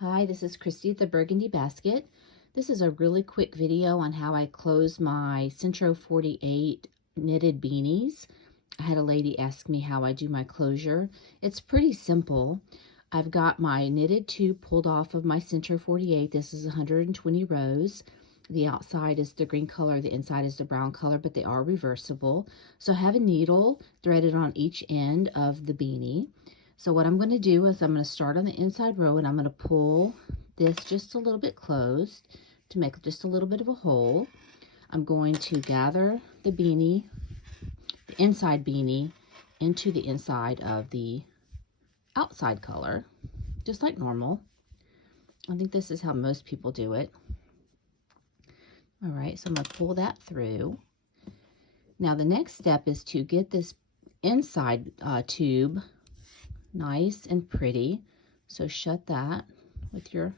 Hi, this is Christy at the Burgundy Basket. This is a really quick video on how I close my Sentro 48 knitted beanies. I had a lady ask me how I do my closure. It's pretty simple. I've got my knitted tube pulled off of my Sentro 48. This is 120 rows. The outside is the green color, the inside is the brown color, but they are reversible. So I have a needle threaded on each end of the beanie. So what I'm going to do is I'm going to start on the inside row and I'm going to pull this just a little bit closed to make just a little bit of a hole. I'm going to gather the beanie, the inside beanie, into the inside of the outside color, just like normal. I think this is how most people do it. All right, so I'm going to pull that through. Now the next step is to get this inside tube nice and pretty. So shut that with your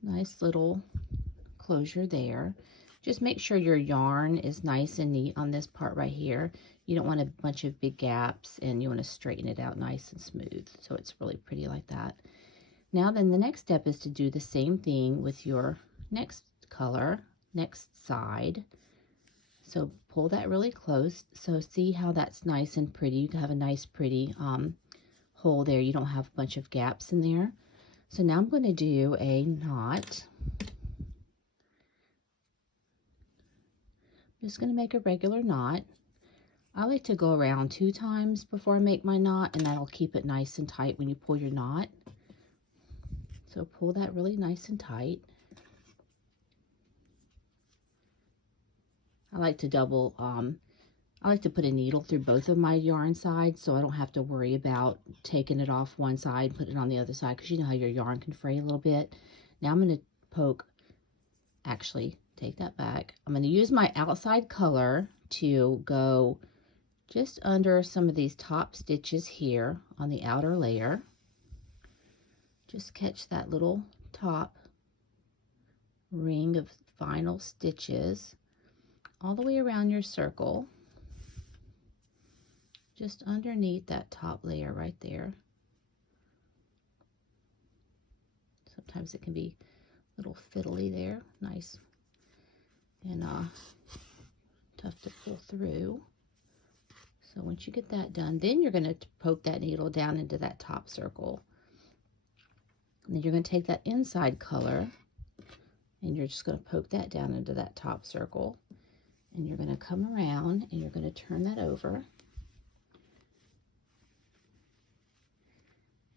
nice little closure there. Just make sure your yarn is nice and neat on this part right here. You don't want a bunch of big gaps, and you want to straighten it out nice and smooth so it's really pretty like that. Now then, the next step is to do the same thing with your next color, next side. So pull that really close. So see how that's nice and pretty. You can have a nice pretty hole there. You don't have a bunch of gaps in there. So now I'm going to do a knot. I'm just going to make a regular knot. I like to go around 2 times before I make my knot, and that'll keep it nice and tight when you pull your knot. So pull that really nice and tight. I like to I like to put a needle through both of my yarn sides so I don't have to worry about taking it off one side and putting it on the other side, because you know how your yarn can fray a little bit. Now I'm going to actually take that back. I'm going to use my outside color to go just under some of these top stitches here on the outer layer. Just catch that little top ring of final stitches all the way around your circle, just underneath that top layer right there. Sometimes it can be a little fiddly there, nice and tough to pull through. So once you get that done, then you're going to poke that needle down into that top circle. And then you're going to take that inside color and you're just going to poke that down into that top circle. And you're going to come around and you're going to turn that over.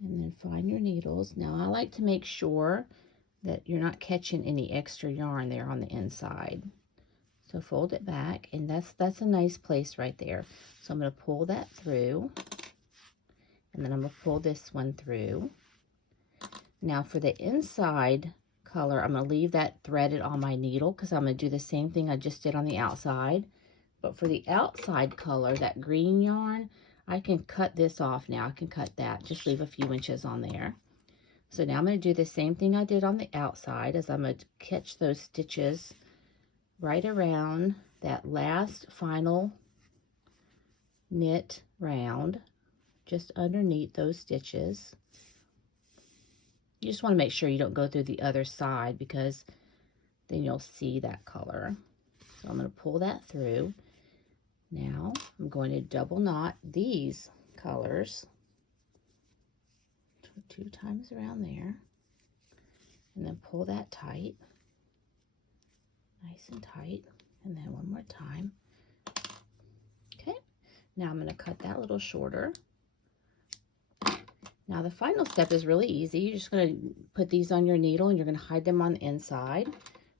And then find your needles. Now I like to make sure that you're not catching any extra yarn there on the inside. So fold it back, and that's a nice place right there. So I'm going to pull that through, and then I'm going to pull this one through. Now for the inside color, I'm going to leave that threaded on my needle because I'm going to do the same thing I just did on the outside. But for the outside color, that green yarn, I can cut this off now. I can cut that, just leave a few inches on there. So now I'm going to do the same thing I did on the outside, as I'm going to catch those stitches right around that last final knit round, just underneath those stitches. You just want to make sure you don't go through the other side, because then you'll see that color. So I'm going to pull that through. Now I'm going to double knot these colors 2 times around there, and then pull that tight, nice and tight, and then one more time. Okay, now I'm going to cut that a little shorter. Now the final step is really easy. You're just going to put these on your needle and you're going to hide them on the inside.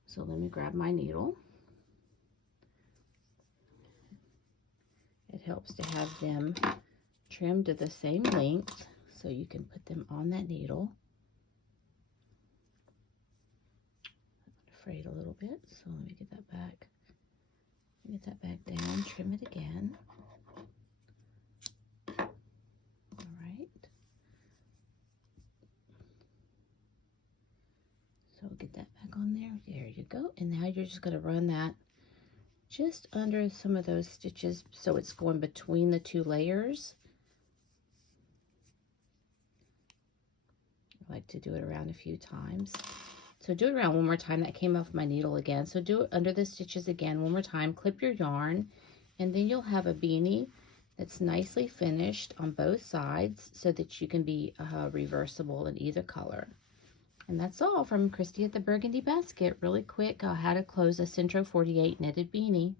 So let me grab my needle. It helps to have them trimmed to the same length so you can put them on that needle. Frayed a little bit, so let me get that back. Get that back down, trim it again. All right. So get that back on there. There you go. And now you're just going to run that just under some of those stitches so it's going between the 2 layers. like to do it around a few times. So do it around one more time. That came off my needle again. So do it under the stitches again one more time. Clip your yarn, and then you'll have a beanie that's nicely finished on both sides so that you can be reversible in either color. And that's all from Christy at the Burgundy Basket. Really quick, how to close a Sentro 48 knitted beanie.